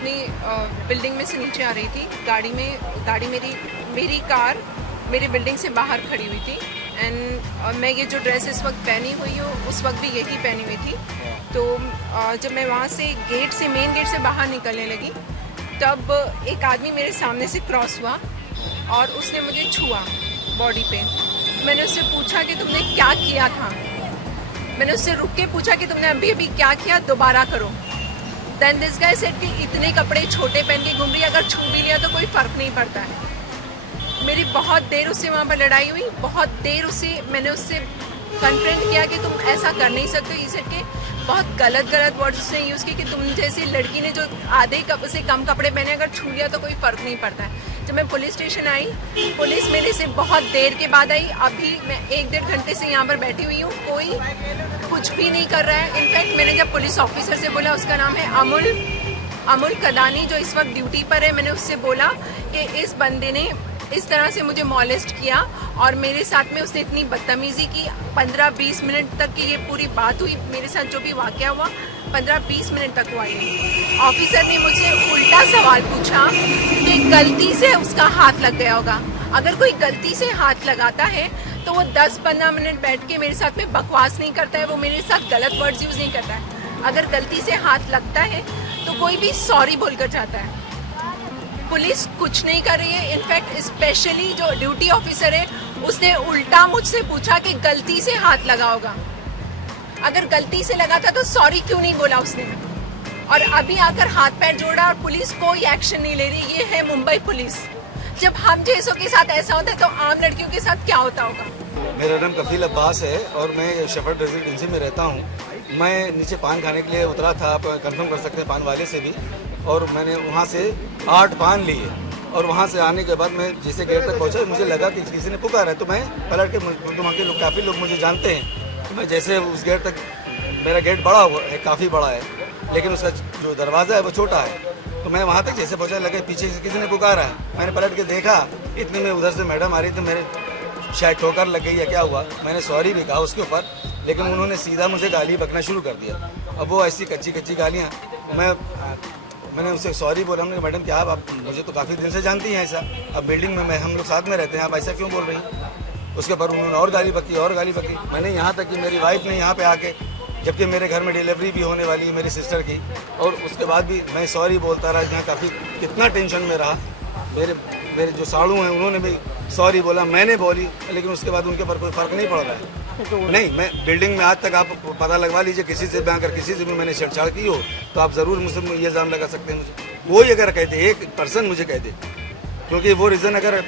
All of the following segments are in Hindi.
अपनी बिल्डिंग में से नीचे आ रही थी। गाड़ी मेरी कार मेरी बिल्डिंग से बाहर खड़ी हुई थी एंड मैं ये जो ड्रेस इस वक्त पहनी हुई हूँ उस वक्त भी यही पहनी हुई थी। तो जब मैं वहाँ से मेन गेट से बाहर निकलने लगी तब एक आदमी मेरे सामने से क्रॉस हुआ और उसने मुझे छुआ बॉडी पे। मैंने उससे पूछा कि तुमने क्या किया था। मैंने उससे रुक के पूछा कि तुमने अभी अभी क्या किया, दोबारा करो। देन दिस गाय सेड कि इतने कपड़े छोटे पहन के घूम रही, अगर छू भी लिया तो कोई फ़र्क नहीं पड़ता है। मेरी बहुत देर उससे वहाँ पर लड़ाई हुई, बहुत देर मैंने उससे कन्फ्रंट किया कि तुम ऐसा कर नहीं सकते। ये सेड के बहुत गलत वर्ड्स उसने यूज़ किए कि तुम जैसी लड़की ने जो आधे से कम कपड़े पहने अगर छू लिया तो कोई फ़र्क नहीं पड़ता है। जब मैं पुलिस स्टेशन आई, पुलिस मेरे से बहुत देर के बाद आई। अभी मैं 1-1.5 घंटे से यहाँ पर बैठी हुई हूँ, कोई कुछ भी नहीं कर रहा है। इनफैक्ट मैंने जब पुलिस ऑफिसर से बोला, उसका नाम है अमुल कदानी जो इस वक्त ड्यूटी पर है, मैंने उससे बोला कि इस बंदे ने इस तरह से मुझे मॉलेस्ट किया और मेरे साथ में उसने इतनी बदतमीज़ी की। 15-20 मिनट तक की ये पूरी बात हुई, मेरे साथ जो भी वाक़या हुआ 15-20 मिनट तक हुआ ये। ऑफिसर ने मुझसे उल्टा सवाल पूछा कि गलती से उसका हाथ लग गया होगा। अगर कोई गलती से हाथ लगाता है तो वो 10-15 मिनट बैठ के मेरे साथ में बकवास नहीं करता है, वो मेरे साथ गलत वर्ड्स यूज़ नहीं करता है। अगर गलती से हाथ लगता है तो कोई भी सॉरी बोलकर जाता है। पुलिस कुछ नहीं कर रही है। इनफैक्ट स्पेशली जो ड्यूटी ऑफिसर है उसने उल्टा मुझसे पूछा कि गलती से हाथ लगा होगा। अगर गलती से लगा था तो सॉरी क्यों नहीं बोला उसने। और अभी आकर हाथ पैर जोड़ा और पुलिस कोई एक्शन नहीं ले रही। ये है मुंबई पुलिस। जब हम जैसों के साथ ऐसा होता है तो आम लड़कियों के साथ क्या होता होगा। मेरा नाम कफील अब्बास है और मैं शेफर्ड रेजिडेंसी में रहता हूँ। मैं नीचे पान खाने के लिए उतरा था, आप कंफर्म कर सकते हैं पान वाले से भी, और मैंने वहाँ से 8 पान लिए और वहाँ से आने के बाद मैं जैसे गेट तक पहुँचा मुझे लगा कि किसी ने पुकारा है, तो मैं पलट के, तो वहाँ के लोग काफ़ी लोग मुझे जानते हैं, तो मैं जैसे उस गेट तक, मेरा गेट बड़ा हुआ है, काफ़ी बड़ा है, लेकिन उसका जो दरवाज़ा है वो छोटा है, तो मैं वहाँ तक जैसे पहुँचा लगे पीछे से किसी ने पुकारा है। मैंने पलट के देखा, इतने में उधर से मैडम आ रही थी, मेरे शायद ठोकर लग गई या क्या हुआ। मैंने सॉरी भी कहा उसके ऊपर, लेकिन उन्होंने सीधा मुझे गाली बकना शुरू कर दिया। अब वो ऐसी कच्ची गालियाँ, मैंने उनसे सॉरी बोला, हमने मैडम क्या आप मुझे तो काफ़ी दिन से जानती हैं ऐसा, अब बिल्डिंग में हम लोग साथ में रहते हैं, आप ऐसा क्यों बोल रही हैं। उसके बाद उन्होंने और गाली बकी। मैंने यहाँ तक कि मेरी वाइफ ने यहाँ पे आके, जबकि मेरे घर में डिलीवरी भी होने वाली है मेरी सिस्टर की, और उसके बाद भी मैं सॉरी बोलता रहा। यहाँ काफ़ी कितना टेंशन में रहा। मेरे जो साड़ू हैं उन्होंने भी सॉरी बोला, मैंने बोली, लेकिन उसके बाद उनके ऊपर कोई फ़र्क नहीं पड़ रहा है। नहीं, मैं बिल्डिंग में आज तक आप पता लगवा लीजिए, किसी से भी अगर किसी से भी मैंने छेड़छाड़ की हो तो आप ज़रूर मुझसे ये इल्ज़ाम लगा सकते हैं मुझे। वो ही अगर कह दे, एक पर्सन मुझे कह दे, क्योंकि वो रीज़न अगर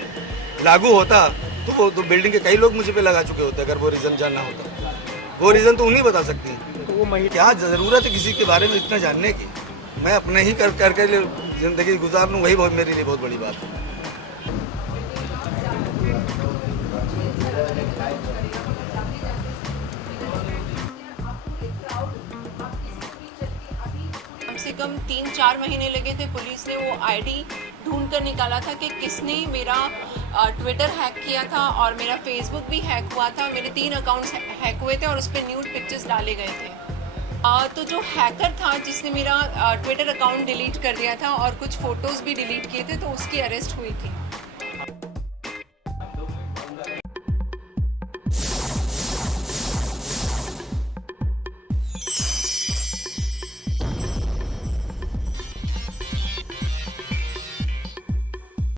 लागू होता तो वो तो बिल्डिंग के कई लोग मुझे पे लगा चुके होते अगर वो रीज़न जानना होता। वो रीज़न तो उन्हीं बता सकती हैं। तो वो क्या ज़रूरत है किसी के बारे में इतना जानने की। मैं अपने ही कर ज़िंदगी गुजार लूँ, वही बहुत मेरे लिए बहुत बड़ी बात है। कम से कम 3-4 महीने लगे थे। पुलिस ने वो आईडी ढूंढ कर निकाला था कि किसने मेरा ट्विटर हैक किया था और मेरा फेसबुक भी हैक हुआ था। मेरे 3 अकाउंट्स हैक हुए थे और उस पर न्यूड पिक्चर्स डाले गए थे। तो जो हैकर था जिसने मेरा ट्विटर अकाउंट डिलीट कर दिया था और कुछ फ़ोटोज़ भी डिलीट किए थे, तो उसकी अरेस्ट हुई थी।